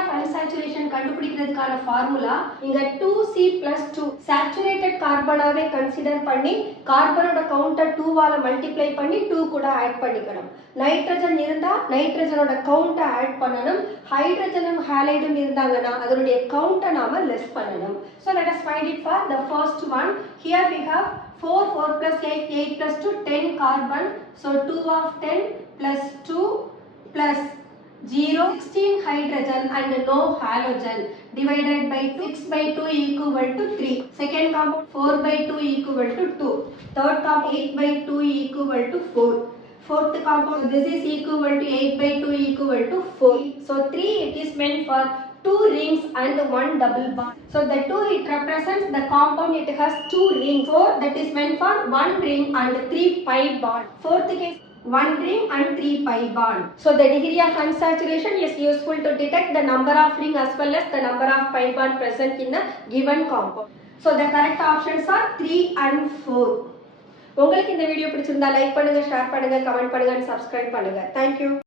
of unsaturation கண்டுபிடிக்கிறதுக்கான ஃபார்முலா இங்க 2C+2 saturated கார்பனாவே கன்சிடர் பண்ணி கார்பனோட கவுண்டை 2 வால மல்டிப்ளை பண்ணி 2 கூட ஆட் பண்ணிக்கணும். நைட்ரஜன் இருந்தா நைட்ரஜனோட கவுண்டை ஆட் பண்ணணும். ஹைட்ரஜனும் ஹாலைடும் இருந்தாங்கன்னா அதனுடைய கவுண்டை நாம லெஸ் பண்ணணும். So let us find it for the first one. Here we have 4 plus 8 plus 2 10 carbon. So 2 of 10 plus 2 plus 0 16 hydrogen and no halogen divided by 6 by 2 equal to 3. Second compound 4 by 2 equal to 2. Third compound 8 by 2 equal to 4. Fourth compound this is equal to 8 by 2 equal to 4. So 3 it is meant for 2 rings and 1 double bond. So the 2 it represents the compound, it has 2 rings. 4 that is meant for 1 ring and 3 pi bond. Fourth case 1 ring and 3 pi bond. So the degree of unsaturation is useful to detect the number of ring as well as the number of pi bond present in a given compound. So the correct options are 3 and 4. உங்களுக்கு இந்த வீடியோ பிடிச்சிருந்தா லைக் பண்ணுங்க, ஷேர் பண்ணுங்க, கமெண்ட் பண்ணுங்க and subscribe பண்ணுங்க. Thank you.